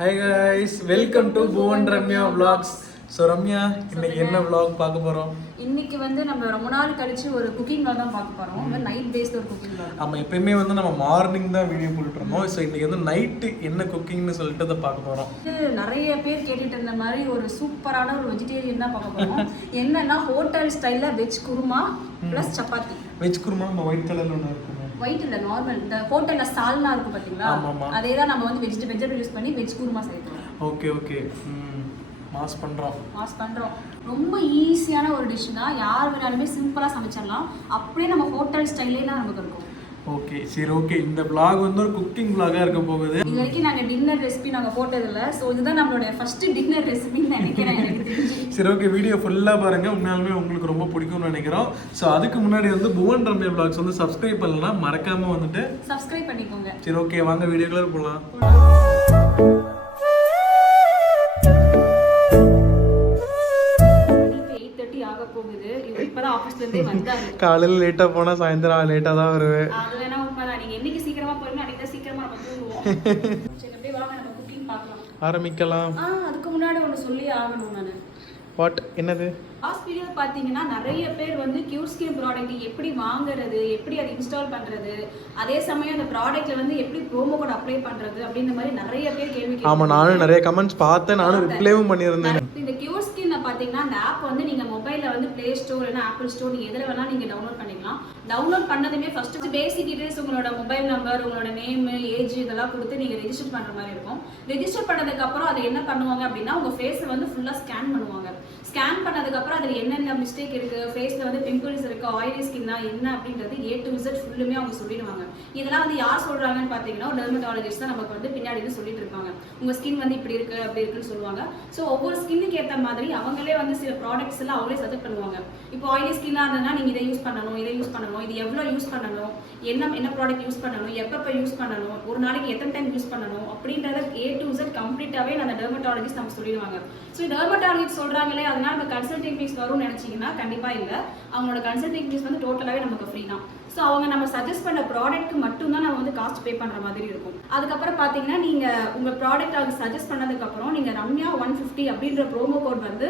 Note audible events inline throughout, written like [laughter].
Hi guys welcome to Bhuvan Ramya vlogs. So Ramya இன்னைக்கு என்ன vlog பார்க்க போகிறோம் இன்னைக்கு வந்து நம்ம ரொம்ப நாள் கழிச்சு ஒரு குக்கிங் தான் பார்க்க போறோம். நைட் பேஸ்ட் ஒரு குக்கிங் vlog. நம்ம எப்பயுமே வந்து நம்ம மார்னிங் தான் வீடியோ போட்டுட்டு இருந்தோம் ஸோ இன்னைக்கு வந்து நைட்டு என்ன குக்கிங்னு சொல்லிட்டு அதை பார்க்க போகிறோம் நிறைய பேர் கேட்டுட்டு இருந்த மாதிரி ஒரு சூப்பரான ஒரு வெஜிடேரியன் தான் பார்க்க போறோம். என்னன்னா ஹோட்டல் ஸ்டைல்ல veg kurma plus chapati. Veg kurma நம்ம ஒயிட் கலரில் ஒன்று இருக்குமே. ஒயிட் இல்ல நார்மல் இந்த ஹோட்டல்ல சால்னா இருக்கும் ஆமா. அதே தான் நம்ம வந்து வெஜிடபிள் வெஜிடபிள் யூஸ் பண்ணி வெஜ் குருமா செய்யறோம். ஓகே ஓகே மாஸ் பண்ணுறோம் மாஸ் பண்றோம். ரொம்ப ஈஸியான ஒரு டிஷ் தான். யார் வேணாலுமே சிம்பிளா சமைச்சிடலாம் அப்படியே நம்ம ஹோட்டல் ஸ்டைலே தான் நமக்கு இருக்கும். ஓகே சரி ஓகே. இந்த vlog வந்து ஒரு குக்கிங் vlog-ஆ இருக்க போகுது. இது வரைக்கும் நாங்க டின்னர் ரெசிபி நாங்க போட்டதில்ல. ஸோ இதுதான் நம்மளோட ஃபர்ஸ்ட் டின்னர் ரெசிபின்னு நினைக்கிறேன் எனக்கு தெரிஞ்சு. சரி ஓகே வீடியோ ஃபுல்லாக பாருங்கள் உண்மையாலுமே உங்களுக்கு ரொம்ப பிடிக்கும்னு நினைக்கிறோம். ஸோ அதுக்கு முன்னாடி வந்து புவன் ரம்யா vlogs வந்து சப்ஸ்கிரைப் பண்ணலாம் மறக்காமல் வந்துட்டு சப்ஸ்கிரைப் பண்ணிக்கோங்க. சரி ஓகே வாங்க வீடியோக்குள்ளே போகலாம் இருந்தே வந்தாரு காலையில் லேட்டாக போனால் சாயந்தரம் லேட்டாக தான் வருவேன். அது வேணா உண்மைதான் நீங்க என்னைக்கு சீக்கிரமா போறீங்க அன்னைக்கு தான் சீக்கிரமா நம்ம தூங்குவோம். [laughs] சரி அப்படியே வாங்க நம்ம குக்கிங் பார்க்கலாம். ஆரம்பிக்கலாம். ஆ அதுக்கு முன்னாடி ஒன்று சொல்லி ஆகணும் நான். வாட் என்னது? லாஸ்ட் வீடியோ பார்த்தீங்கன்னா நிறைய பேர் வந்து கியூர் ஸ்கின் ப்ராடக்ட் எப்படி வாங்குறது எப்படி அதை இன்ஸ்டால் பண்றது அதே சமயம் அந்த ப்ராடக்ட்ல வந்து எப்படி ப்ரோமோ கோட் அப்ளை பண்றது அப்படின்ற மாதிரி நிறைய பேர் கேள்வி ஆமாம் நானும் நிறைய கமெண்ட்ஸ் பார்த்தேன் நானும் ரிப்ளைவும் பண்ணியிருந்தேன். இந்த கியூர் பார்த்தீங்கன்னா அந்த ஆப் வந்து நீங்க மொபைலில் வந்து பிளே ஸ்டோர் இல்லைன்னா ஆப்பிள் ஸ்டோர் நீங்க எதில் வேணா நீங்க டவுன்லோட் பண்ணிக்கலாம். டவுன்லோட் பண்ணதுமே ஃபர்ஸ்ட் பேசிக் டீடைல்ஸ் உங்களோட மொபைல் நம்பர் உங்களோட நேம் ஏஜ் இதெல்லாம் கொடுத்து நீங்க ரெஜிஸ்டர் பண்ற மாதிரி இருக்கும். ரெஜிஸ்டர் பண்ணதுக்கப்புறம் அதை என்ன பண்ணுவாங்க அப்படின்னா உங்க ஃபேஸை வந்து ஃபுல்லா ஸ்கேன் பண்ணுவாங்க. ஸ்கேன் பண்ணதுக்கு அப்புறம் அதுல என்னென்ன மிஸ்டேக் இருக்கு ஃபேஸ்ல வந்து பிம்பிள்ஸ் இருக்கு ஆயிலி ஸ்கின்னா என்ன அப்படின்றது ஏ டு விசட் ஃபுல்லுமே அவங்க சொல்லிடுவாங்க. இதெல்லாம் வந்து யார் சொல்றாங்கன்னு ஒரு டெர்மட்டாலஜிஸ்ட் தான் நமக்கு வந்து பின்னாடி வந்து சொல்லிட்டு இருப்பாங்க. உங்க ஸ்கின் வந்து இப்படி இருக்கு அப்படி இருக்குன்னு சொல்லுவாங்க. ஸோ ஒவ்வொரு ஸ்கின்னுக்கு ஏற்ற மாதிரி அவங்களே வந்து சில ப்ராடக்ட்ஸ் எல்லாம் அவங்களே சஜெக்ட் பண்ணுவாங்க. இப்போ ஆயிலி ஸ்கின்னா இருந்ததுன்னா நீங்க இதை யூஸ் பண்ணணும் இதை யூஸ் பண்ணணும் இது எவ்வளவு யூஸ் பண்ணணும் என்ன என்ன ப்ராடக்ட் யூஸ் பண்ணணும் எப்பப்போ யூஸ் பண்ணணும் ஒரு நாளைக்கு எத்தனை டைம் யூஸ் பண்ணணும் அப்படின்றத ஏ டு இசட் கம்ப்ளீட்டாவே அந்த டெர்மட்டாலஜிஸ்ட் நம்ம சொல்லிடுவாங்க. ஸோ டெர்மட்டாலஜிஸ்ட் சொல்றாங்களே அதனால நம்ம கன்சல்டிங் ஃபீஸ் வரும்னு நினைச்சீங்கன்னா கண்டிப்பா இல்ல. அவங்களோட கன்சல்டிங் ஃபீஸ் வந்து டோட்டலாவே நமக்கு ஃப்ரீ தான். ஸோ அவங்க நம்ம சஜஸ்ட் பண்ண ப்ராடக்ட்க்கு மட்டும்தான் நம்ம வந்து காஸ்ட் பே பண்ணுற மாதிரி இருக்கும். அதுக்கப்புறம் பார்த்தீங்கன்னா நீங்கள் உங்கள் ப்ராடக்ட் அவங்க சஜஸ்ட் பண்ணதுக்கப்புறம் நீங்கள் ரம்யா ஒன் ஃபிஃப்டி அப்படின்ற ப்ரோமோ கோட் வந்து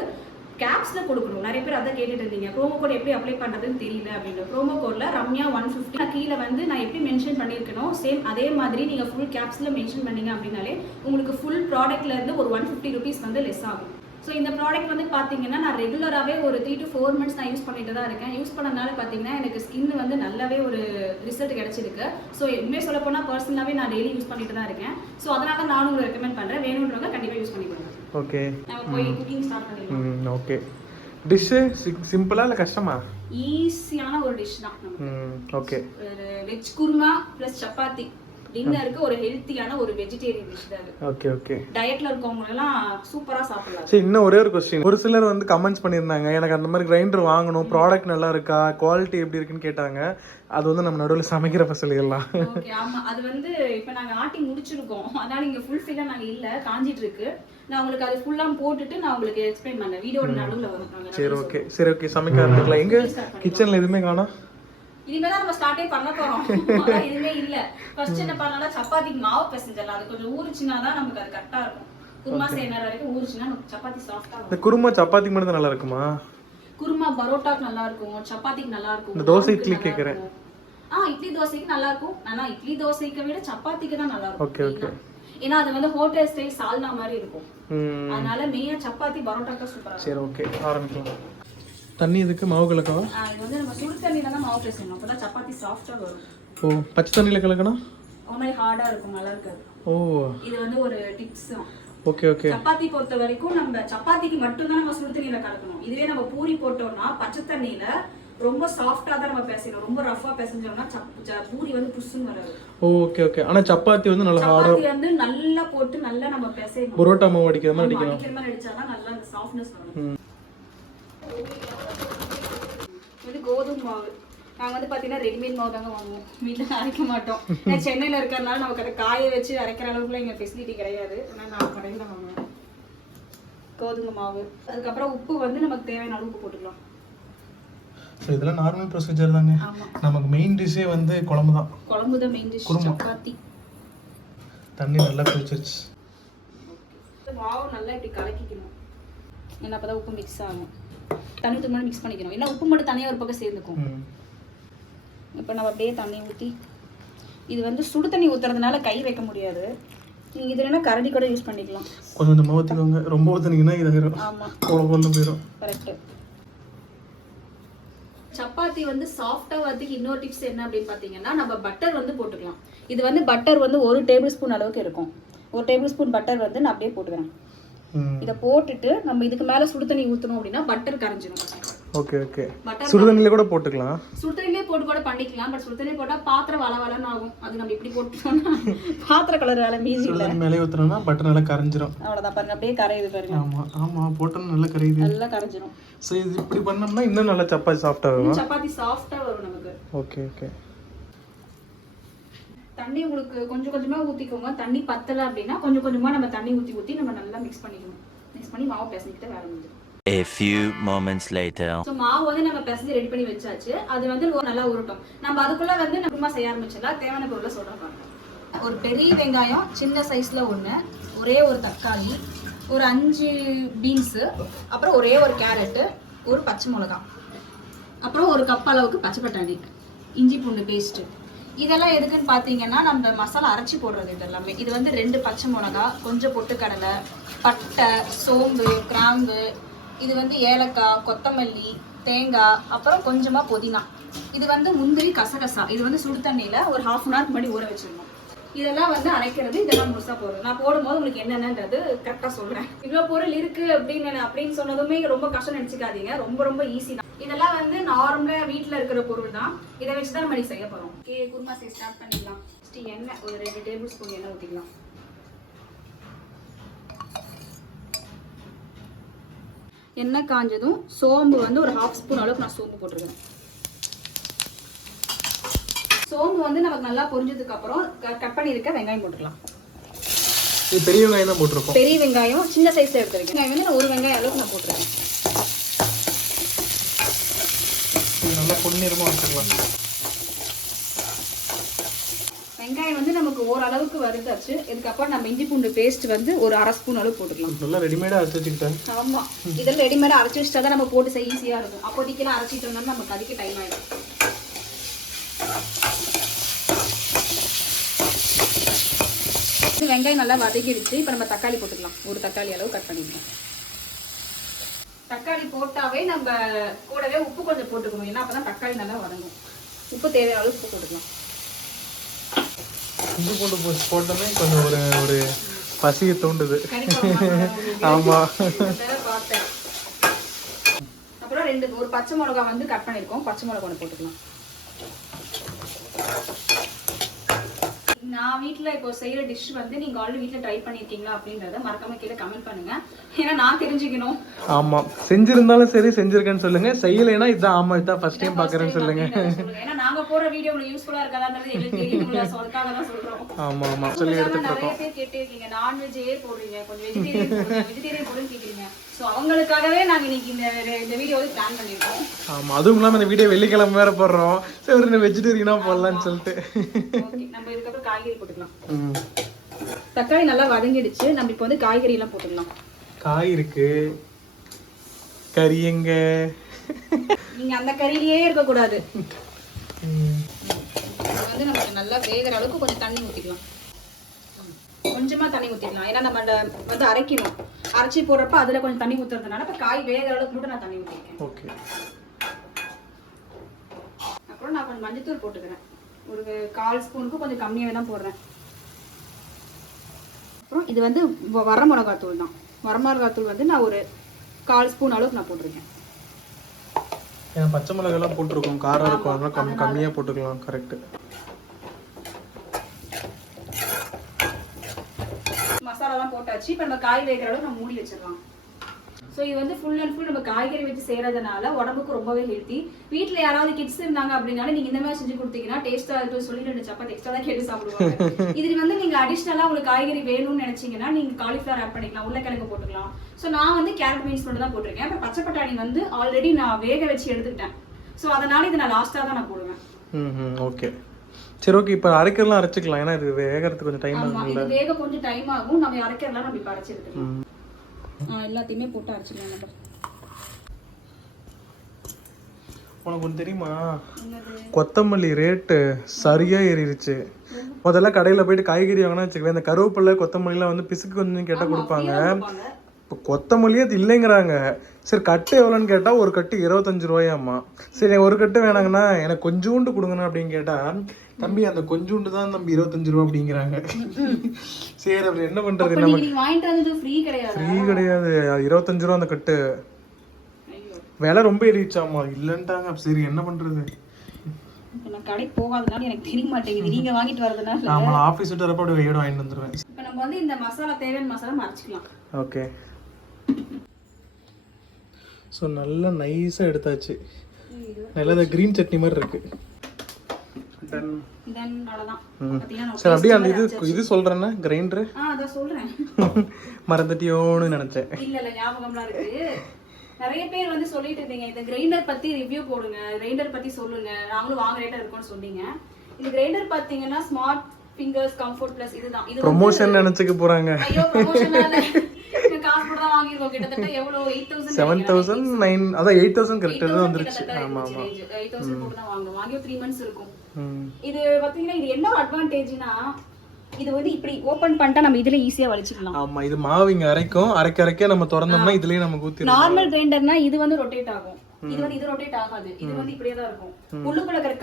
கேப்ஸில் கொடுக்கணும். நிறைய பேர் அதான் கேட்டுட்டு இருந்தீங்க ப்ரோமோ கோட் எப்படி அப்ளை பண்ணுறதுன்னு தெரியல அப்படின்னு. ப்ரோமோ கோடில் ரம்யா ஒன் ஃபிஃப்டி கீழே வந்து நான் எப்படி மென்ஷன் பண்ணியிருக்கணும் சேம் அதே மாதிரி நீங்கள் ஃபுல் கேப்ஸில் மென்ஷன் பண்ணீங்க அப்படின்னாலே உங்களுக்கு ஃபுல் ப்ராடக்ட்ல இருந்து ஒரு ஒன் ஃபிஃப்டி ருபீஸ் வந்து லெஸ் ஆகும். ஸோ இந்த ப்ராடக்ட் வந்து பார்த்தீங்கன்னா நான் ரெகுலராகவே ஒரு த்ரீ டு ஃபோர் மந்த்ஸ் நான் யூஸ் பண்ணிட்டு தான் இருக்கேன். யூஸ் பண்ணனால பார்த்தீங்கன்னா எனக்கு ஸ்கின் வந்து நல்லாவே ஒரு ரிசல்ட் கிடைச்சிருக்கு. ஸோ உண்மையை சொல்ல போனால் பர்சனலாகவே நான் டெய்லி யூஸ் பண்ணிட்டு தான் இருக்கேன். ஸோ அதனால தான் நானும் உங்களுக்கு ரெக்கமெண்ட் பண்ணுறேன் வேணுன்றவங்க கண்டிப்பாக யூஸ் பண்ணிக்கோங்க. ஓகே நம்ம போய் குக்கிங் ஸ்டார்ட் பண்ணிடலாம். ஓகே டிஷ்ஷு சிம்பிளா இல்லை கஷ்டமா? ஈஸியான ஒரு டிஷ் தான். Okay veg kurma plus chapati. டின்னருக்கு ஒரு ஹெல்த்தியான ஒரு வெஜிடேரியன் டிஷ் தான் ஓகே ஓகே டயட்ல இருக்கவங்க எல்லாம் சூப்பரா சாப்பிடலாம். சரி இன்னும் ஒரே ஒரு கொஸ்டின் ஒரு சிலர் வந்து கமெண்ட்ஸ் பண்ணியிருந்தாங்க எனக்கு அந்த மாதிரி கிரைண்டர் வாங்கணும் ப்ராடக்ட் நல்லா இருக்கா குவாலிட்டி எப்படி இருக்குன்னு கேட்டாங்க. அது வந்து நம்ம நடுவில் சமைக்கிறப்ப சொல்லிடலாம். ஓகே ஆமா. அது வந்து இப்போ நாங்க ஆட்டி முடிச்சிருக்கோம். அதனால இங்க ஃபுல் ஃபில்லா நாங்க இல்ல காஞ்சிட்டு இருக்கு நான் உங்களுக்கு அது ஃபுல்லா போட்டுட்டு நான் உங்களுக்கு எக்ஸ்பிளைன் பண்ணேன் வீடியோட நடுவுல வரும். சரி ஓகே சரி ஓகே சமைக்க ஆரம்பிக்கலாம். எங்க? கிச்சன்ல எதுவுமே காணோம்? இனிமே தான் நம்ம ஸ்டார்ட்டே பண்ண போறோம். எதுவுமே இல்ல. ஃபர்ஸ்ட் என்ன பண்ணலாம் சப்பாத்திக்கு மாவு பிசைஞ்சிடலாம். அது கொஞ்சம் ஊறிச்சுனா தான் நமக்கு அது கரெக்டா இருக்கும். குருமா செய்யற வரைக்கும் ஊறிச்சுனா நமக்கு சப்பாத்தி சாஃப்டா இந்த குருமா சப்பாத்தி மட்டும் நல்லா இருக்குமா? குருமா பரோட்டாக்கு நல்லா இருக்கும். சப்பாத்திக்கு நல்லா இருக்கும். இந்த தோசை இட்லி கேக்குறேன். ஆ இட்லி தோசைக்கு நல்லா இருக்கும். ஆனா இட்லி தோசைக்கு விட சப்பாத்திக்கு தான் நல்லா இருக்கும். Main ஆ. ஏன்னா அது வந்து ஹோட்டல் ஸ்டைல் சால்னா மாதிரி இருக்கும். அதனால மெயினா சப்பாத்தி பரோட்டாக்கா சூப்பரா சரி ஓகே ஆரம்பிக்கலாம். தண்ணி இதுக்கு மாவு கலக்கவா? இது வந்து நம்ம சுடு தண்ணியில தான் மாவு பேசணும். அப்பதான் சப்பாத்தி சாஃப்டா வரும். ஓ பச்சை தண்ணியில் கலக்கணும்? ஒரு மாதிரி ஹார்டா இருக்கும் நல்லா இருக்காது. ஓ. இது வந்து ஒரு டிப்ஸ் ஓகே ஓகே. சப்பாத்தி பொறுத்த வரைக்கும் நம்ம சப்பாத்திக்கு மட்டும்தான் நம்ம சுடு தண்ணியில கலக்கணும். இதுவே நம்ம பூரி போட்டோம்னா பச்சை தண்ணியில ரொம்ப சாஃப்டா தான் நம்ம பேசணும். ரொம்ப ரஃபா பேசஞ்சோம்னா பூரி வந்து புஷ்ஷுன்னு வராது. Okay okay. ஆனா சப்பாத்தி வந்து நல்லா ஹார்டாக சப்பாத்தி வந்து நல்லா போட்டு நல்லா நம்ம பிசையணும் புரோட்டா மாவு அடிக்கிற மாதிரி அடிக்கணும். அடிக்கிற மாதிரி அடிச்சாதான் நல்லா அந்த சாஃப்ட்னஸ் வரும். இது கோதுமை மாவு. நாங்க வந்து பாத்தீங்கன்னா ரெடிமேட் மாவு தாங்க வாங்குவோம். வீட்டுல அரைக்க மாட்டோம். நான் சென்னையில இருக்கறனால நமக்கு அதை காய வச்சு அரைக்கிற அளவுக்குலாம் இங்க ஃபெசிலிட்டி கிடையாது. அதனால நான் கடையில் தான் வாங்குவேன். கோதுமை மாவு. அதுக்கப்புறம் உப்பு வந்து நமக்கு தேவையான அளவு உப்பு போட்டுக்கலாம். ஸோ இதெல்லாம் நார்மல் ப்ரொசீஜர் தானே? நமக்கு மெயின் டிஷ்ஷே வந்து குழம்பு தான். குழம்பு தான் மெயின் டிஷ். சப்பாத்தி. தண்ணி நல்லா கொதிச்சிருச்சு மாவு நல்லா இப்படி கலக்கிக்கணும். ஏன்னா அப்பதான் உப்பு மிக்ஸ் ஆகும். தண்ணி ஊற்றி மிக்ஸ் பண்ணிக்கணும். ஏன்னா உப்பு மட்டும் தனியாக ஒரு பக்கம் சேர்ந்துக்கும். இப்போ நம்ம அப்படியே தண்ணி ஊற்றி இது வந்து சுடு தண்ணி ஊற்றுறதுனால கை வைக்க முடியாது. நீங்கள் இது வேணால் கரண்டி கூட யூஸ் பண்ணிக்கலாம். கொஞ்சம் கொஞ்சமாக ஊற்றிக்கோங்க ரொம்ப ஊற்றுனீங்கன்னா இதாயிரும் ஆமாம் கொண்டு போயிடும் கரெக்ட் சப்பாத்தி வந்து சாஃப்டா வரதுக்கு இன்னொரு டிப்ஸ் என்ன அப்படின்னு பார்த்தீங்கன்னா நம்ம பட்டர் வந்து போட்டுக்கலாம். இது வந்து பட்டர் வந்து ஒரு டேபிள் ஸ்பூன் அளவுக்கு இருக்கும். ஒரு டேபிள் ஸ்பூன் பட்டர் வந்து நான் அப்படியே போட்டுக்கிறேன். இதை போட்டுட்டு நம்ம இதுக்கு மேலே சுடு தண்ணி ஊற்றணும் அப்படின்னா பட்டர் கரைஞ்சிடும் ஓகே ஓகே. சுடுதண்ணில கூட போட்டுக்கலாம். சுடு தண்ணிலே போட்டு கூட பண்ணிக்கலாம் பட் சுடு தண்ணி போட்டால் பாத்திரம் வள வளன்னு ஆகும். அது நம்ம இப்படி போட்டோம்னா [laughs] பாத்திர கலர் வேலை மீதி இல்லை. சுடுதண்ணி மேலே ஊற்றுனோம்னா பட்டர் நல்லா கரைஞ்சிரும். அவ்வளோதான் பாருங்க அப்படியே கரையுது பாருங்க. ஆமாம் ஆமாம் போட்டோம்னா நல்லா கரையுது. நல்லா கரைஞ்சிரும். ஸோ இது இப்படி பண்ணோம்னா இன்னும் நல்லா சப்பாத்தி சாஃப்டாக வரும். சப்பாத்தி சாஃப்டா வரும் நமக்கு. Okay okay. தண்ணி உங்களுக்கு கொஞ்சம் கொஞ்சமா ஊத்திக்கோங்க. தண்ணி பத்தல அப்படின்னா கொஞ்சம் கொஞ்சமா நம்ம தண்ணி ஊத்தி ஊத்தி நம்ம நல்லா மிக்ஸ் பண்ணிக்கணும். மிக்ஸ் பண்ணி மாவு பிசைஞ்சிட்டு வேலை முடிஞ்சிடும் A few moments later. So மாவு வந்து நம்ம பிசைஞ்சு ரெடி பண்ணி வச்சாச்சு. அது வந்து நல்லா உருட்டும். நம்ம அதுக்குள்ள வந்து நம்ம செய்ய ஆரம்பிச்சிடலாம். தேவையான பொருளை பாருங்க. ஒரு பெரிய வெங்காயம் சின்ன சைஸ்ல ஒன்று ஒரே ஒரு தக்காளி ஒரு அஞ்சு பீன்ஸு அப்புறம் ஒரே ஒரு கேரட்டு ஒரு பச்சை மிளகாய். அப்புறம் ஒரு கப் அளவுக்கு பச்சை பட்டாணி இஞ்சி பூண்டு பேஸ்ட்டு இதெல்லாம் எதுக்குன்னு பார்த்தீங்கன்னா நம்ம மசாலா அரைச்சி போடுறது இது எல்லாமே. இது வந்து ரெண்டு பச்சை மிளகா கொஞ்சம் பொட்டுக்கடலை பட்டை சோம்பு கிராம்பு இது வந்து ஏலக்காய் கொத்தமல்லி தேங்காய் அப்புறம் கொஞ்சமாக புதினா. இது வந்து முந்திரி கசகசா. இது வந்து சுடு தண்ணியில் ஒரு ஹாஃப் அன் ஹவர் முன்னாடி ஊற வச்சிடணும். இதெல்லாம் வந்து அரைக்கிறது இதெல்லாம் முழுசா போடுறது நான் போடும்போது உங்களுக்கு என்னென்னன்றது கரெக்டாக சொல்கிறேன் இவ்வளோ பொருள் இருக்கு அப்படின்னு அப்படின்னு சொன்னதுமே ரொம்ப கஷ்டம் நினச்சிக்காதீங்க. ரொம்ப ரொம்ப ஈஸி தான். இதெல்லாம் வந்து நார்மலாக வீட்டில் இருக்கிற பொருள் தான். இதை வச்சு தான் நம்ம செய்ய போகிறோம் ஓகே குருமா செய்ய ஸ்டார்ட் பண்ணிக்கலாம் ஃபஸ்ட்டு எண்ணெய் ஒரு ரெண்டு டேபிள் ஸ்பூன் எண்ணெய் ஊற்றிக்கலாம் எண்ணெய் காஞ்சதும் சோம்பு வந்து ஒரு ஹாஃப் ஸ்பூன் அளவுக்கு நான் சோம்பு போட்டிருக்கேன். சோம்பு வந்து நமக்கு நல்லா பொரிஞ்சதுக்கு அப்புறம் கட் பண்ணியிருக்க வெங்காயம் போட்டுக்கலாம். இது பெரிய வெங்காயம் தான் போட்டிருக்கோம். பெரிய வெங்காயம் சின்ன சைஸ்ல எடுத்துருக்கேன். வெங்காயம் வந்து நான் ஒரு வெங்காயம் அளவுக்கு நான் போட்டிருக்கேன். நல்லா பொன்னிறமாக வச்சுக்கலாம். வெங்காயம் வந்து நமக்கு ஓரளவுக்கு வறுத்தாச்சு. இதுக்கப்புறம் நம்ம இஞ்சி பூண்டு பேஸ்ட் வந்து ஒரு அரை ஸ்பூன் அளவு போட்டுக்கலாம். நல்லா ரெடிமேடாக அரைச்சி வச்சுக்கிட்டேன். ஆமா. இதெல்லாம் ரெடிமேடா அரைச்சி வச்சுட்டா தான் நம்ம போட்டு செய்ய ஈஸியா இருக்கும். அப்போதைக்கெல்லாம் அரைச்சிட்டு இருந்தோம்னா நமக்கு அதுக்கு டைம் ஆயிடும். வெங்காயம் நல்லா வதக்கிடுச்சு. இப்போ நம்ம தக்காளி போட்டுக்கலாம். ஒரு தக்காளி அளவு கட் பண்ணிக்கலாம். தக்காளி போட்டாவே நம்ம கூடவே உப்பு கொஞ்சம் போட்டுக்கணும். ஏன்னா அப்பதான் தக்காளி நல்லா வதங்கும். உப்பு தேவையான அளவு உப்பு போட்டுக்கலாம். பூண்டு போட்டு போட்டோன்னே கொஞ்சம் ஒரு ஒரு பசியை தூண்டுது. ஆமா. [laughs] அப்புறம் ரெண்டு ஒரு பச்சை மிளகாய் வந்து கட் பண்ணியிருக்கோம். பச்சை மிளகாய் ஒன்று போட்டுக்கலாம். நான் வீட்டில் இப்போ செய்யற டிஷ் வந்து நீங்க ஆல்ரெடி வீட்டில் ட்ரை பண்ணியிருக்கீங்களா அப்படின்றத மறக்காம கீழே கமெண்ட் பண்ணுங்க. ஏன்னா நான் தெரிஞ்சுக்கணும். ஆமா. செஞ்சிருந்தாலும் சரி செஞ்சிருக்கேன்னு சொல்லுங்க. செய்யலைன்னா இதான் ஆமா இதான் ஃபர்ஸ்ட் டைம் பாக்குறேன்னு சொல்லுங்க. ஏன்னா நாங்க போடுற வீடியோ உங்களுக்கு யூஸ்ஃபுல்லா இருக்காதான்றது எங்களுக்கு தெரியணும்ல so அதுக்காக தான் சொல்றோம். ஆமா ஆமா. சொல்லி எடுத்துட்டு நிறைய பேர் கேட்டே இருக்கீங்க நான்வெஜ்ஜே போடுறீங்க. கொஞ்சம் வெஜிடேரியன் போடுங்க வெஜிடேரியன் போடுன்னு ஸோ அவங்களுக்காகவே நாங்க இன்னைக்கு இந்த இந்த வீடியோ பிளான் பண்ணியிருக்கோம் ஆமா. அதுவும் இல்லாம இந்த வீடியோ வெள்ளிக்கிழமை வேற போடுறோம். சரி இந்த வெஜிடேரியனா போடலாம்னு சொல்லிட்டு. நம்ம காய்கறி போட்டுக்கலாம். தக்காளி நல்லா வதங்கிடுச்சு. நம்ம இப்போ வந்து காய்கறி எல்லாம் போட்டுக்கலாம். காய் இருக்கு. கறி எங்க? நீங்க அந்த கறியிலேயே இருக்கக்கூடாது. ம். இது வந்து நமக்கு நல்லா வேகிற அளவுக்கு கொஞ்சம் தண்ணி ஊற்றிக்கலாம் கொஞ்சமா தண்ணி ஊற்றிக்கலாம் ஏன்னா நம்ம வந்து அரைக்கணும். அரைச்சி போடுறப்ப அதுல கொஞ்சம் தண்ணி ஊற்றுறதுனால இப்போ காய் வேகிற அளவுக்கு மட்டும் நான் தண்ணி ஊற்றிருக்கேன் ஓகே. அப்புறம் நான் கொஞ்சம் மஞ்சத்தூள் போட்டுக்கிறேன். ஒரு கால் ஸ்பூனுக்கு கொஞ்சம் கம்மியாகவே தான் போடுறேன். அப்புறம் இது வந்து வர மிளகாத்தூள் தான். வர மிளகாத்தூள் வந்து நான் ஒரு கால் ஸ்பூன் அளவுக்கு நான் போட்டிருக்கேன். ஏன்னா பச்சை மிளகாய் எல்லாம் போட்டிருக்கோம். காரம் இருக்கும். அதனால கம் கம்மியா போட்டுக்கலாம். கரெக்ட் மசாலாலாம் போட்டாச்சு. இப்போ நம்ம காய் வேகிற அளவுக்கு நம்ம மூடி வச்சிடலாம். ஸோ இது வந்து ஃபுல் அண்ட் ஃபுல் நம்ம காய்கறி வச்சு செய்யறதுனால உடம்புக்கு ரொம்பவே ஹெல்த்தி வீட்டில் யாராவது கிட்ஸ் இருந்தாங்க அப்படின்னாலும் நீங்கள் இந்த மாதிரி செஞ்சு கொடுத்தீங்கன்னா டேஸ்ட்டாக இருக்கும் சொல்லி ரெண்டு சப்பாத்தி எக்ஸ்ட்ரா தான் கேட்டு சாப்பிடுவாங்க. இது வந்து நீங்கள் அடிஷ்னலாக உங்களுக்கு காய்கறி வேணும்னு நினைச்சீங்கன்னா நீங்கள் காலிஃப்ளவர் ஆட் பண்ணிக்கலாம் உருளைக்கிழங்கு போட்டுக்கலாம். ஸோ நான் வந்து கேரட் பீன்ஸ் மட்டும் தான் போட்டிருக்கேன். அப்புறம் பச்சை பட்டாணி வந்து ஆல்ரெடி நான் வேக வச்சு எடுத்துக்கிட்டேன். ஸோ அதனால இதை நான் லாஸ்ட்டாக தான் நான் போடுவேன். ம் ஓகே சரி ஓகே இப்போ அரைக்கிறதுலாம் அரைச்சிக்கலாம். ஏன்னா இது வேகறதுக்கு கொஞ்சம் டைம் ஆமா ஆகும்ல. இது வேக கொஞ்சம் டைம் ஆகும். நம்ம அரைக்கிறதுலாம் நம்ம இப்ப அரைச்சு எடுத்துக்கலாம் ஆ, எல்லாத்தையுமே போட்டு அரைச்சிக்கலாம் நம்ம உனக்கு ஒன்று தெரியுமா? கொத்தமல்லி ரேட்டு சரியா ஏறிடுச்சு முதல்ல கடையில் போயிட்டு காய்கறி வாங்கினா வச்சுக்கவேன் இந்த கருவேப்பிலை கொத்தமல்லிலாம் வந்து பிசுக்கு கொஞ்சம் கேட்டால் கொடுப்பாங்க. இப்போ கொத்தமல்லியே அது இல்லைங்கிறாங்க. சரி கட்டு எவ்வளோன்னு கேட்டால் ஒரு கட்டு இருபத்தஞ்சு ரூபாயாம்மா. சரி ஒரு கட்டு வேணாங்கண்ணா எனக்கு கொஞ்சோண்டு கொடுங்கண்ணா அப்படின்னு கேட்டால் தம்பி அந்த கொஞ்சோண்டு தான் தம்பி இருபத்தஞ்சு ரூபா அப்படிங்கிறாங்க. சரி அப்படி என்ன பண்ணுறது நம்ம ஃப்ரீ கிடையாது? இருபத்தஞ்சு ரூபா அந்த கட்டு. விலை ரொம்ப ஏறிடுச்சாம்மா. இல்லைன்ட்டாங்க. சரி என்ன பண்ணுறது நான் கடைக்கு போகாதனால எனக்கு தெரிய மாட்டேங்குது நீங்க வாங்கிட்டு வரதுனால ஆமாம் ஆஃபீஸ் விட்டு வரப்போ அப்படியே வாங்கிட்டு வந்துடுவேன் இப்ப நம்ம வந்து இந்த மசாலா தேவையான மசாலா அரைச்சிக்கலாம் ஓகே ஸோ நல்லா நைஸாக எடுத்தாச்சு. நல்லா இந்த க்ரீன் சட்னி மாதிரி இருக்கு. சரி அப்படியே அந்த இது இது சொல்கிறேன்னா கிரைண்டரு ஆ அதான் சொல்றேன். [laughs] மறந்துட்டியோன்னு நினச்சேன். இல்ல இல்ல ஞாபகம்லாம் இருக்கு. நிறைய பேர் வந்து சொல்லிட்டு இருந்தீங்க இந்த கிரைண்டர் பத்தி ரிவ்யூ போடுங்க கிரைண்டர் பத்தி சொல்லுங்க நாங்களும் வாங்க ரேட்டா இருக்கோம்னு சொன்னீங்க. இந்த கிரைண்டர் பாத்தீங்கன்னா ஸ்மார்ட் ஃபிங்கர்ஸ் கம்ஃபர்ட் பிளஸ் இதுதான். இது ப்ரொமோஷன் நினச்சிக்க ஐயோ ப்ரொமோஷன் தான் வாங்கிருக்கோம் கிட்டத்தட்ட எவ்வளவு? Eight thousand seven thousand nine அதான் எயிட் தௌசண்ட் கரெக்டாக தான் வந்துருச்சு. ஆமாம் ஆமாம் எயிட் தௌசண்ட் போட்டு தான் வாங்குவோம். வாங்கி த்ரீ மந்த்ஸ் இருக்கும். ம். இது பாத்தீங்கன்னா இது என்ன அட்வான்டேஜ்னா இது வந்து இப்படி ஓபன் பண்ணிட்டா நம்ம இதுல ஈஸியா வலிச்சுக்கலாம். ஆமாம் இது மாவு இங்கே அரைக்கும். அரைக்க அரைக்க நம்ம திறந்தோம்னா இதுலேயே நமக்கு ஊற்றிடும் நார்மல் கிரைண்டர்னா இது வந்து ரொட்டேட் ஆகும். இது வந்து இது ரொட்டேட் ஆகாது. இது வந்து இப்படியே தான் இருக்கும் உள்ளுக்குள்ள இருக்கிற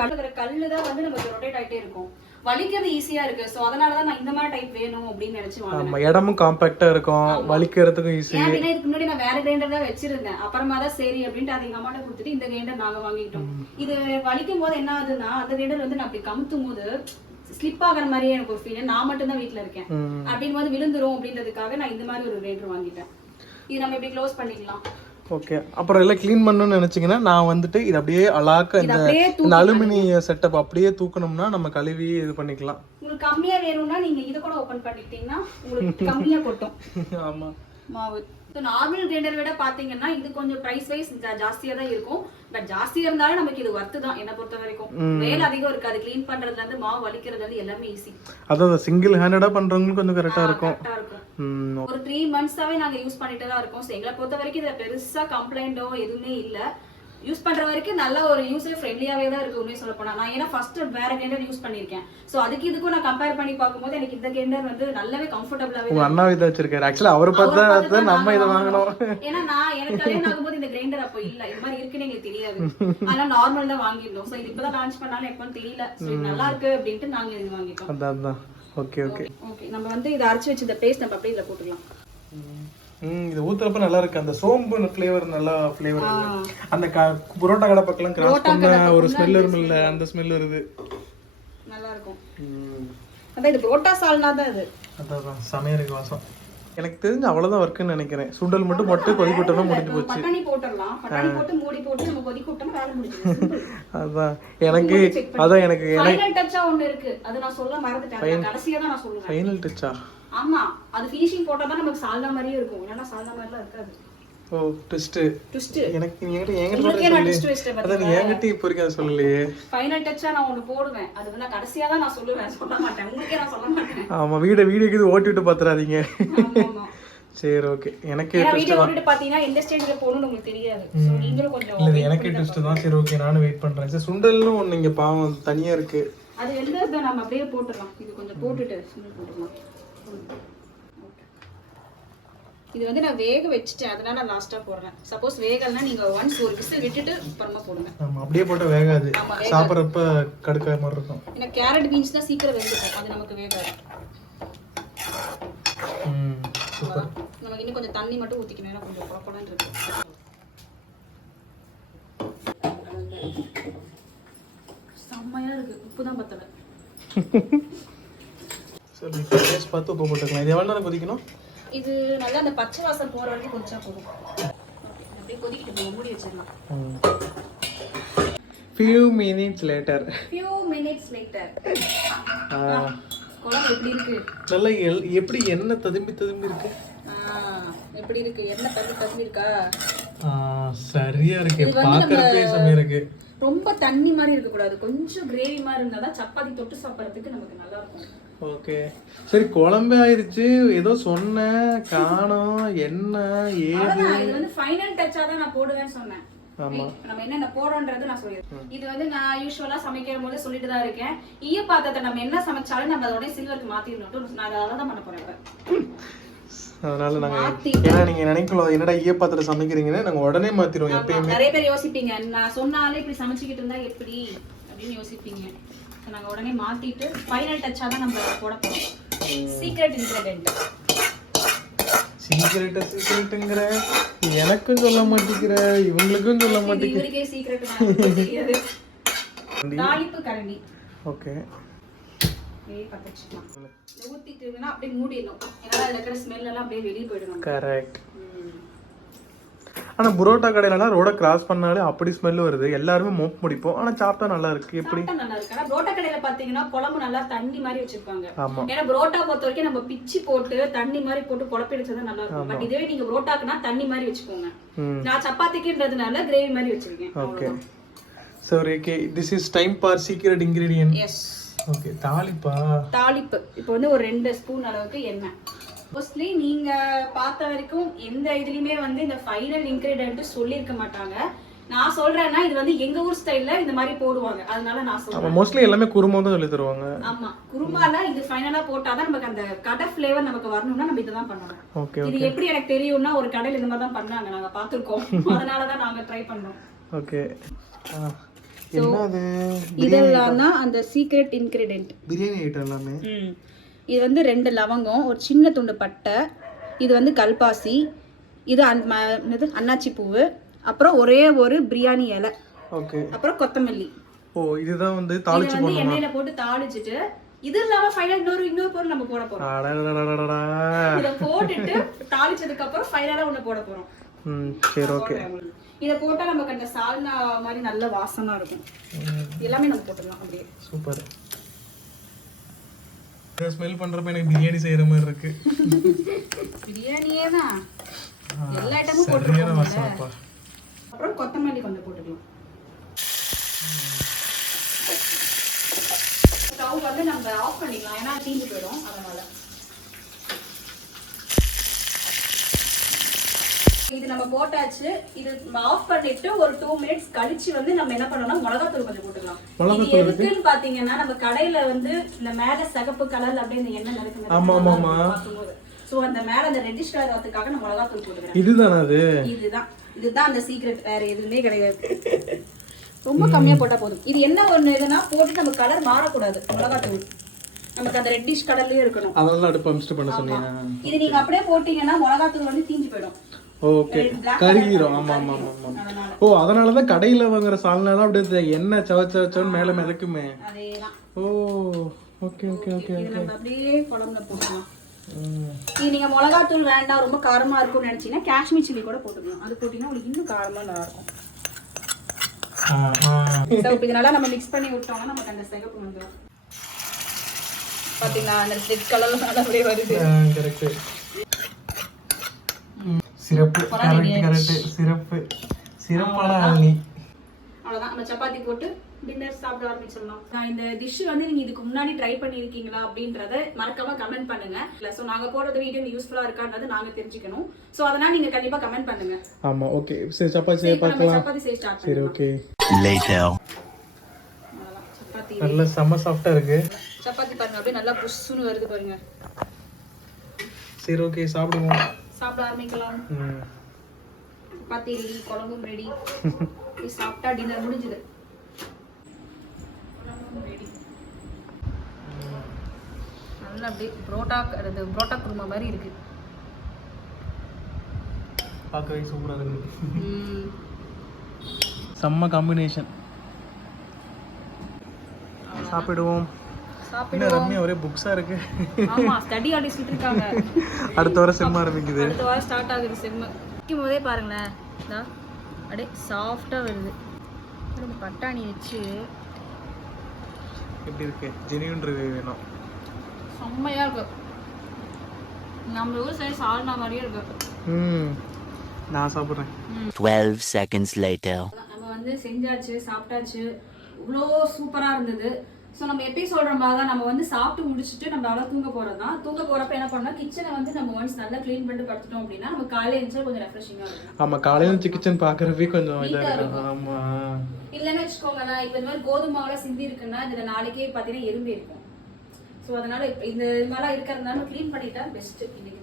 கல்லு தான் வந்து நமக்கு ரொட்டேட் ஆயிட்டே இருக்கும். வலிக்கிறது ஈஸியா இருக்கு. சோ அதனால தான் நான் இந்த மாதிரி டைப் வேணும் அப்படின்னு நினைச்சு வாங்கினேன். இடமும் காம்பேக்டாக இருக்கும். வலிக்கிறதுக்கும் ஈஸி ஏன் அப்படின்னா இதுக்கு முன்னாடி நான் வேற கிரைண்டர் தான் வச்சிருந்தேன். அப்புறமா தான் சரி அப்படின்ட்டு அதை எங்க அம்மாட்ட கொடுத்துட்டு இந்த கிரைண்டர் நாங்க வாங்கிட்டோம் இது வலிக்கும் போது என்ன ஆகுதுன்னா அந்த கிரைண்டர் வந்து நான் அப்படி கமுத்தும் போது ஸ்லிப் ஆகிற மாதிரியே எனக்கு ஒரு ஃபீல் நான் மட்டும் தான் வீட்டுல இருக்கேன். அப்படின்னு போது விழுந்துரும் அப்படின்றதுக்காக நான் இந்த மாதிரி ஒரு கிரைண்டர் வாங்கிட்டேன். இது நம்ம இப்படி க்ளோஸ் பண்ணிக்கலாம். ஓகே அப்புறம் எல்லாம் க்ளீன் பண்ணணும்னு நினச்சிங்கன்னா நான் வந்துட்டு இது அப்படியே அழாக்க இந்த அலுமினிய செட்டப் அப்படியே தூக்கணும்னா நம்ம கழுவி இது பண்ணிக்கலாம். உங்களுக்கு கம்மியா வேணும்னா நீங்க இதை கூட ஓபன் பண்ணிட்டீங்கன்னா உங்களுக்கு கம்மியா கொட்டும். [laughs] ஆமாம் மாவு. ஸோ நார்மல் கிரைண்டர் விட பாத்தீங்கன்னா இது கொஞ்சம் பிரைஸ் வைஸ் ஜாஸ்தியா தான் இருக்கும். பட் ஜாஸ்தியா இருந்தாலும் நமக்கு இது ஒர்த்து தான் என்ன பொறுத்த வரைக்கும். வேலை அதிகம் இருக்காது. க்ளீன் பண்றதுல இருந்து மாவு வலிக்கிறதுல இருந்து எல்லாமே ஈஸி அதான் சிங்கிள் ஹேண்டடாக பண்ணுறவங்களுக்கு கொஞ்சம் கரெக்டாக இருக்கும். ஒரு த்ரீ மந்த்ஸாவே நாங்க யூஸ் பண்ணிட்டு தான் இருக்கோம். ஸோ எங்களை பொறுத்த வரைக்கும் இதுல பெருசா கம்ப்ளைண்டோ எதுவுமே இல்ல. யூஸ் பண்ற வரைக்கும் நல்ல ஒரு யூசர் ஃப்ரெண்ட்லியாவே தான் இருக்கு உண்மையை சொல்ல போனா. நான் ஏன்னா ஃபர்ஸ்ட் வேற கிரைண்டர் யூஸ் பண்ணிருக்கேன். சோ அதுக்கு இதுக்கும் நான் கம்பேர் பண்ணி பார்க்கும்போது எனக்கு இந்த கிரைண்டர் வந்து நல்லாவே கம்ஃபர்டபுளாவே உங்கள் அண்ணா இதை வச்சிருக்காரு. ஆக்சுவலாக அவரை பார்த்தா நம்ம இதை வாங்கினோம். ஏன்னா நான் எனக்கு கல்யாணம் ஆகும்போது இந்த கிரைண்டர் அப்போ இல்ல. இது மாதிரி இருக்குன்னு எங்களுக்கு தெரியாது. [laughs] ஆனா நார்மல் தான் வாங்கியிருந்தோம். சோ இது இப்பதான் லான்ச் பண்ணாலும் எப்போன்னு தெரியல. சோ நல்லா இருக்கு அப்படின்ட்டு நாங்க இது வாங்கிட்டோம். அதான். Okay okay. ஓகே நம்ம வந்து இதை அரைச்சு வச்சு இந்த பேஸ்ட் நம்ம அப்படியே இதுல போட்டுக்கலாம். ம் இது ஊத்துறப்ப நல்லா இருக்கு. அந்த சோம்பு ஃப்ளேவர் நல்லா ஃப்ளேவர் அந்த புரோட்டா கடை பக்கம் கிராஸ் பண்ண ஒரு ஸ்மெல் வரும்ல அந்த ஸ்மெல் வருது. நல்லா இருக்கும் ம். அதான் இது புரோட்டா சால்னா தான் இது. அதான் அதான். செமையா இருக்கு வாசம். எனக்கு தெரிஞ்சு அவ்வளோதான் ஒர்க்குன்னு நினைக்கிறேன். சுண்டல் மட்டும் விட்டோம்னா முடிஞ்சு போச்சு. போட்டு கொதிக்க விட்டோம்னா வேலை முடிஞ்சிடும் [laughs] அதான். எனக்கு அதான் எனக்கு ஃபைனல் டச்சா ஒண்ணு இருக்கு. அது நான் சொல்ல மறந்துட்டேன். கடைசியா தான் நான் சொல்லுவேன். ஃபைனல் டச்சா ஆமா. அது ஃபினிஷிங் போட்டா தான் நமக்கு சால்னா மாதிரியே இருக்கும். இல்லைன்னா சால்னா மாதிரிலாம் இருக்காது. ஓ ட்விஸ்ட்டு ட்விஸ்ட் எனக்கு நீ என்கிட்ட என்கிட்ட ட்விஸ்ட் அதான் நீ என்கிட்ட இப்போ வரைக்கும் சொல்லலையே. ஃபைனல் டச்சா நான் ஒண்ணு போடுவேன். அது வந்து கடைசியா தான் நான் சொல்லுவேன். சொல்ல மாட்டேன். உங்களுக்கே நான் சொல்ல மாட்டேன். ஆமாம் வீடை வீடியோக்கு இது ஓட்டி விட்டு ஆமா, ஆமா. சரி ஓகே எனக்கு வீடியோ ஓட்டிட்டு பாத்தீங்கன்னா எந்த ஸ்டேஜ்ல போகணும்னு உங்களுக்கு தெரியாது. நீங்களும் கொஞ்சம் இல்லை எனக்கே ட்விஸ்ட் தான். சரி ஓகே நானும் வெயிட் பண்ணுறேன் சரி சுண்டல்னு ஒன்று இங்கே பாவம் தனியாக இருக்கு. அது வெந்ததை நம்ம அப்படியே போட்டுடலாம். இது கொஞ்சம் போட்டுட்டு சுண்டல் போட்டுடலாம். இது வந்து நான் வேக வச்சுட்டேன். அதனால நான் லாஸ்டா போடுறேன். சப்போஸ் வேகலைன்னா நீங்க ஒன்ஸ் ஒரு விசில் விட்டுட்டு அப்புறமா போடுங்க. நம்ம அப்படியே போட்டால் வேகாது. சாப்பிட்றப்ப கடுக்காத மாதிரி இருக்கும். ஏன்னா கேரட் பீன்ஸ் தான் சீக்கிரம் வெந்துக்கும். அது நமக்கு வேகாது. நமக்கு இன்னும் கொஞ்சம் தண்ணி மட்டும் ஊத்திக்கணும். ஏன்னா கொஞ்சம் குழப்பம்னு இருக்கு. செம்மையா இருக்கு. உப்பு தான் பத்தல. [laughs] சரி டேஸ்ட் பார்த்து உப்பு போட்டுக்கலாம். இது எவ்வளோ நேரம் கொதிக்கணும்? இது நல்லா அந்த பச்சை வாசம் போற வரைக்கும் கொதிச்சா போதும். அப்படியே கொதிக்கிட்டு போகும் மூடி வச்சிடலாம். Few minutes later few minutes later குழம்பு எப்படி இருக்கு? நல்லா எப்படி எண்ணெய் ததும்பி ததும்பி இருக்கு? எப்படி இருக்கு? என்ன தண்ணி தண்ணி இருக்கா? சரியா இருக்கு. இது வந்து நம்ம- பார்க்கறப்பே செமையா இருக்கு. ரொம்ப தண்ணி மாதிரி இருக்கக்கூடாது. கொஞ்சம் கிரேவி மாதிரி இருந்தால் தான் சப்பாத்தி தொட்டு சாப்பிட்றதுக்கு நமக்கு நல்லா இருக்கும். ஓகே. சரி குழம்பே ஆயிருச்சு. ஏதோ சொன்னேன் காணோம் என்ன ஏது. இது வந்து ஃபைனல் டச்சா தான் நான் போடுவேன்னு சொன்னேன். ஆமா. நம்ம என்னென்ன போடுறோன்றது நான் சொல்லிடுறேன். இது வந்து நான் யூஸ்வலா சமைக்கிற போது சொல்லிட்டு தான் இருக்கேன். ஈய பாத்திரத்தை நம்ம என்ன சமைச்சாலும் நம்ம அதோட சில்வருக்கு மாத்திடணும். நான் அதை தான் பண்ண போறேன். அதனால நாங்க ஏன்னா நீங்க நினைக்கலாம் என்னடா ஈய பாத்திரம் சமைக்கிறீங்கன்னு நாங்க உடனே மாத்திருவோம் எப்பயுமே. நிறைய பேர் யோசிப்பீங்க. நான் சொன்னாலே இப்படி சமைச்சுக்கிட்டு இருந்தா எப்படி? அப்படின்னு யோசிப்பீங்க. So, நாங்க உடனே மாத்திட்டு ஃபைனல் டச்சா தான் நம்ம போட சீக்ரெட் இன்கிரிடியன்ட் சீக்கிரட்ட சீக்கிரட்டுங்கிற எனக்கும் சொல்ல மாட்டேங்கிற இவங்களுக்கும் சொல்ல மாட்டேங்கிற சீக்ரெட் தாளிப்பு கரண்டி. ஓகே. ஊத்திட்டு அப்படியே மூடிடணும். ஏன்னா அதுல இருக்கிற ஸ்மெல் எல்லாம் அப்படியே வெளியே போயிடும். கரெக்ட் ஆனா புரோட்டா கடையிலலாம் ரோட கிராஸ் பண்ணாலே அப்படி ஸ்மெல் வருது. எல்லாருமே மோப் முடிப்போம். ஆனா சாப்பிட்டா நல்லா இருக்கு. எப்படி? நல்லா இருக்கு. ஆனா புரோட்டா கடையில பாத்தீங்கன்னா குழம்பு நல்லா தண்ணி மாதிரி வச்சிருப்பாங்க. ஆமா. ஏன்னா புரோட்டா பொறுத்த வரைக்கும் நம்ம பிச்சு போட்டு தண்ணி மாதிரி போட்டு குழப்பி வச்சா நல்லா இருக்கும். பட் இதுவே நீங்க புரோட்டாக்குனா தண்ணி மாதிரி வச்சுக்கோங்க. நான் சப்பாத்திக்குன்றதுனால கிரேவி மாதிரி வச்சிருக்கேன். ஓகே. சரி okay this is time for secret ingredient yes okay தாளிப்பா? தாளிப்பு. இப்போ வந்து ஒரு ரெண்டு ஸ்பூன் அளவுக்கு எண்ணெய். மோஸ்ட்லி நீங்க பார்த்த வரைக்கும் எந்த இதுலயுமே வந்து இந்த ஃபைனல் இன்கிரிடியன்ட் சொல்லியிருக்க மாட்டாங்க. நான் சொல்றேன்னா இது வந்து எங்க ஊர் ஸ்டைல்ல இந்த மாதிரி போடுவாங்க. அதனால நான் சொல்றேன். மோஸ்ட்லி எல்லாமே குருமா தான் சொல்லி தருவாங்க. ஆமா குருமால இது ஃபைனலா போட்டாதான் நமக்கு அந்த கடை ஃபிளேவர் நமக்கு வரணும்னா நம்ம இதுதான் பண்ணணும். ஓகே இது எப்படி எனக்கு தெரியும்னா ஒரு கடையில இந்த மாதிரி தான் பண்ணாங்க. நாங்க பாத்துருக்கோம் [laughs] அதனாலதான் நாங்க ட்ரை பண்ணோம். ஓகே என்னது? இதெல்லாம் தான் அந்த சீக்ரெட் இன்கிரிடியன்ட் பிரியாணி ஐட்டம் எல்லாமே? இது வந்து ரெண்டு லவங்கம் ஒரு சின்ன துண்டு பட்டை இது வந்து கல்பாசி இது என்னது அன்னாச்சி பூவு அப்புறம் ஒரே ஒரு பிரியாணி இலை. ஓகே. அப்புறம் கொத்தமல்லி. ஓ இதுதான் வந்து இதை தாளிச்சு வந்து எண்ணெயில போட்டு தாளிச்சிட்டு இது இல்லாம ஃபைனல் இன்னொரு இன்னொரு பொருள் நம்ம போட போறோம். இத போட்டுட்டு தாளிச்சதுக்கு அப்புறம் ஃபைனலா ஒண்ணு போட போறோம். ம் சரி ஓகே. இத போட்டா நமக்கு அந்த சால்னா மாதிரி நல்ல வாசமா இருக்கும். எல்லாமே நம்ம போட்டுடலாம் அப்படியே. சூப்பர். ஸ்மெல் பண்றப்ப எனக்கு பிரியாணி செய்யற மாதிரி இருக்கு. பிரியாணியே தான் எல்லா ஐட்டமும் போட்டுருக்கோம் அப்புறம் கொத்தமல்லி கொஞ்சம் போட்டுக்கலாம். ஸ்டவ் வந்து நம்ம ஆஃப் பண்ணிக்கலாம். ஏன்னா தீஞ்சு போயிடும். அதனால. இது நம்ம போட்டாச்சு இது ஆஃப் பண்ணிட்டு ஒரு டூ மினிட்ஸ் கழிச்சு வந்து நம்ம என்ன பண்ணோம்னா மிளகாத்தூள் கொஞ்சம் போட்டுக்கலாம். இது எதுக்குன்னு பாத்தீங்கன்னா நம்ம கடையில வந்து இந்த மேல சிகப்பு கலர்ல அப்படியே இந்த எண்ணெய் நடக்குது ஆமா, ஆமா. சோ அந்த மேல அந்த ரெட்டிஷ் கலர் வரதுக்காக நான் மிளகாத்தூள் போட்டுக்கிறேன். இதுதானா அது? இதுதான். இதுதான் அந்த சீக்ரெட் வேற எதுவுமே கிடையாது. ரொம்ப கம்மியா போட்டா போதும். இது என்ன ஒண்ணு இதுனா போட்டு நம்ம கலர் மாறக்கூடாது. மிளகாத்தூள். நமக்கு அந்த ரெட்டிஷ் கலர்லயே இருக்கணும். அதெல்லாம் அடுப்பு அமிச்சிட்டு பண்ண சொன்னீங்க. இது நீங்க அப்படியே போட்டீங்கன்னா மிளகாத்தூள் வந்து தீஞ்சு போயிடும். ஓகே கருகிரும். ஆமா ஆமா ஆமா ஆமா. ஓ அதனாலதான் கடையில வாங்குற சால்னா தான் அப்படியே எண்ணெய் சவ சவ சவன்னு மேல மிதக்குமே. ஓ ஓகே ஓகே ஓகே நம்ம அப்படியே குழம்புல இது நீங்க மிளகாத்தூள் வேண்டாம் ரொம்ப காரமா இருக்கும்னு நினைச்சீங்கன்னா காஷ்மீர் சில்லி கூட போட்டுக்கலாம். அது போட்டீங்கன்னா உங்களுக்கு இன்னும் காரமா நல்லா இருக்கும் So, இப்ப இது நல்லா நம்ம மிக்ஸ் பண்ணி விட்டோம்னா நமக்கு அந்த சிகப்பு வந்துடும். பாத்தீங்களா? அந்த ரெட் கலர்ல நல்லா வருது. கரெக்ட் சிறப்பு கரெக்ட் கரெக்ட் சிறப்பு. சிறப்பான ஆளி அவ்வளவுதான் நம்ம சப்பாத்தி போட்டு டின்னர் சாப்பிட ஆரம்பிச்சிடலாம். நான் இந்த டிஷ் வந்து நீங்க இதுக்கு முன்னாடி ட்ரை பண்ணிருக்கீங்களா அப்படின்றத மறக்காம கமெண்ட் பண்ணுங்க. இல்ல சோ நாங்க போடுறது வீடியோ யூஸ்ஃபுல்லா இருக்கான்றது நாங்க தெரிஞ்சுக்கணும். சோ அதனால நீங்க கண்டிப்பா கமெண்ட் பண்ணுங்க. ஆமா ஓகே சரி சப்பாத்தி சரி, செய்ய பார்க்கலாம். சப்பாத்தி செய்ய ஸ்டார்ட் சரி ஓகே. சப்பாத்தி. நல்ல செம்ம சாஃப்டா இருக்கு. சப்பாத்தி பாருங்க அப்படியே நல்லா புஷ்ஷுன்னு வருது பாருங்க. சரி ஓகே சாப்பிடுவோம். சாப்பிட ஆரம்பிக்கலாம். ரெடி குழம்பும் ரெடி [laughs] சாப்பிட்டா டின்னர் முடிஞ்சுது. நல்லா அப்படியே புரோட்டா அது புரோட்டா குருமா மாதிரி இருக்கு. பார்க்கவே சூப்பரா இருக்கு. செம்ம காம்பினேஷன் சாப்பிடுவோம். சாப்பிடு என்ன ரம்யா ஒரே புக்ஸா இருக்கு. ஆமா ஸ்டடி ஆடிச்சிட்டு இருக்காங்க. [laughs] அடுத்த வாரம் செம்ம ஆரம்பிக்குது. அடுத்த வாரம் ஸ்டார்ட் ஆகுது செம்மு வைக்கும் போதே பாருங்களேன். இதா அப்படியே சாஃப்டா வருது. இந்த பட்டாணி வச்சு எப்படி இருக்கு? ஜெனியூன் ரிவ்யூ வேணும். செம்மையா இருக்கு. நம்ம ஊர் சைடு சால்னா மாதிரியே இருக்கு. ம். நான் சாப்பிட்றேன். 12 seconds later. நம்ம வந்து வந்து செஞ்சாச்சு சாப்பிட்டாச்சு. இவ்வளோ சூப்பராக இருந்தது. ஸோ நம்ம எப்பயும் சொல்கிற மாதிரி தான் நம்ம வந்து சாப்பிட்டு முடிச்சுட்டு நம்ம அவ்வளோ தூங்க போகிறது தான் தூங்க போகிறப்ப என்ன பண்ணோம்? கிச்சனை வந்து நம்ம ஒன்ஸ் நல்லா க்ளீன் பண்ணிட்டு படுத்துட்டோம் அப்படின்னா நம்ம காலையில் எழுந்துச்சா கொஞ்சம் ரெஃப்ரெஷிங்காக இருக்கும். ஆமா காலையில இருந்துச்சு கிச்சன் பாக்குறப்பே கொஞ்சம் இருக்கும். இல்லைன்னு வச்சுக்கோங்களேன் இப்போ இந்த மாதிரி கோதுமை மாவுலாம் சிந்தி இருக்குன்னா இதில் நாளைக்கே பார்த்தீங்கன்னா எறும்பு இருக்கும். ஸோ அதனால இந்த மாதிரிலாம் இருக்கிறதுனால க்ளீன் பண்ணிட்டா பெஸ்ட் இன்னைக்குமே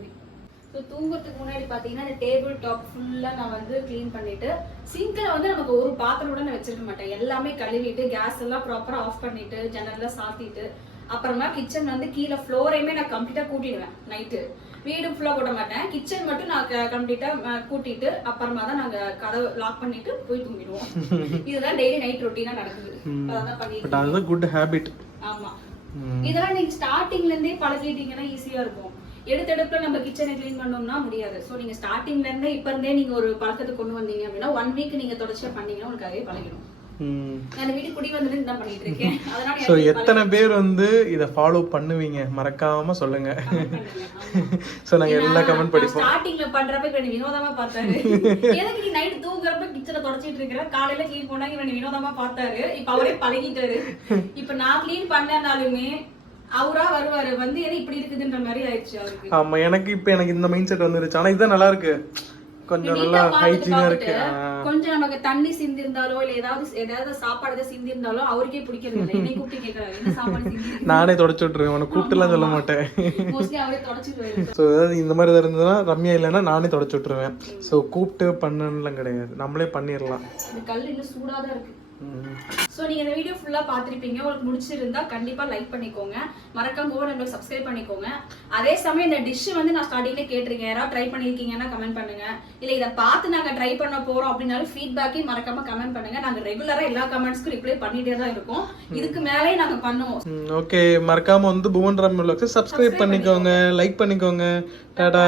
ஸோ தூங்குறதுக்கு முன்னாடி பார்த்தீங்கன்னா இந்த டேபிள் டாப் ஃபுல்லாக நான் வந்து க்ளீன் பண்ணிட்டு சிங்கில் வந்து நமக்கு ஒரு பாத்திரம் கூட நான் வச்சிருக்க மாட்டேன். எல்லாமே கழுவிட்டு கேஸ் எல்லாம் ப்ராப்பராக ஆஃப் பண்ணிட்டு ஜன்னல்லாம் சாத்திட்டு அப்புறமா கிச்சன் வந்து கீழே ஃப்ளோரையுமே நான் கம்ப்ளீட்டாக கூட்டிடுவேன் நைட்டு வீடு ஃபுல்லாக போட மாட்டேன். கிச்சன் மட்டும் நான் கம்ப்ளீட்டாக கூட்டிட்டு அப்புறமா தான் நாங்கள் கதவு லாக் பண்ணிட்டு போய் தூங்கிடுவோம். [laughs] இதுதான் டெய்லி நைட் ரொட்டீனாக நடக்குது. அதான் பண்ணிட்டு குட் ஹேபிட் ஆமா. இதெல்லாம் நீங்க ஸ்டார்டிங்ல இருந்தே பழகிட்டீங்கன்னா ஈஸியா இருக்கும். எடுத்தெடுப்புல நம்ம கிச்சனை க்ளீன் பண்ணோம்னா முடியாது. சோ நீங்க ஸ்டார்டிங்ல இருந்தே இப்ப இருந்தே நீங்க ஒரு பழக்கத்தை கொண்டு வந்தீங்க அப்படின்னா ஒன் வீக் நீங்க தொடர்ச்சியா பண்ணீங்கன்னா உங்களுக்கு அதே பழகிடும். ஸோ [laughs] எத்தனை பேர் வந்து இதை ஃபாலோ பண்ணுவீங்க? மறக்காம சொல்லுங்க. ஸோ நாங்க எல்லா கமெண்ட் படிப்போம். ஸ்டார்டிங்ல பண்றப்ப இப்ப வினோதமா பார்த்தாரு. [laughs] எதுக்கு நீ நைட் தூங்குறப்ப கிச்சனை தொடச்சிட்டு இருக்கிற? காலையில க்ளீன் பண்ணா இவன் வினோதமா பார்த்தாரு. இப்ப அவரே பழகிட்டாரு. [laughs] இப்ப நான் க்ளீன் பண்ணனாலுமே அவரா வருவாரு வந்து எது இப்படி இருக்குதுன்ற மாதிரி ஆயிடுச்சு அவருக்கு. ஆமா எனக்கு இப்போ எனக்கு இந்த மைண்ட் செட் வந்துருச்சு. ஆனா இதுதான் நல்லா இருக்கு. கொஞ்சம் நல்லா ஹைஜீனா இருக்கு. கொஞ்சம் நமக்கு தண்ணி சிந்தி இருந்தாலோ இல்ல ஏதாவது ஏதாவது சாப்பாடு சிந்தி இருந்தாலோ அவருக்கே பிடிக்கிறது இல்லை. என்னை கூப்பிட்டு கேட்கறாரு என்ன சாப்பாடு நானே தொடச்சு விட்டுருவேன். உனக்கு கூப்பிட்டுலாம் சொல்ல மாட்டேன். மோஸ்ட்லி அவரே தொடச்சிட்டு ஸோ ஏதாவது இந்த மாதிரி ஏதாவது இருந்ததுன்னா ரம்யா இல்லைன்னா நானே தொடச்சு விட்டுருவேன். ஸோ கூப்பிட்டு பண்ணலாம் கிடையாது. நம்மளே பண்ணிடலாம். இந்த கல் இன்னும் சூடாதான் இருக்கு. ஸோ நீங்கள் இந்த வீடியோ ஃபுல்லாக பார்த்துருப்பீங்க. உங்களுக்கு முடிச்சிருந்தா கண்டிப்பாக லைக் பண்ணிக்கோங்க. மறக்காம கூட நம்மளுக்கு சப்ஸ்கிரைப் பண்ணிக்கோங்க. அதே சமயம் இந்த டிஷ் வந்து நான் ஸ்டார்டிங்லேயே கேட்டிருக்கேன். யாராவது ட்ரை பண்ணியிருக்கீங்கன்னா கமெண்ட் பண்ணுங்க. இல்லை இதை பார்த்து நாங்கள் ட்ரை பண்ண போகிறோம் அப்படின்னாலும் ஃபீட்பேக்கையும் மறக்காம கமெண்ட் பண்ணுங்க. நாங்கள் ரெகுலராக எல்லா கமெண்ட்ஸ்க்கும் ரிப்ளை பண்ணிட்டே தான் இருக்கோம். இதுக்கு மேலே நாங்கள் பண்ணுவோம். ஓகே மறக்காம வந்து புவன் ராம் சப்ஸ்கிரைப் பண்ணிக்கோங்க. லைக் பண்ணிக்கோங்க. டாடா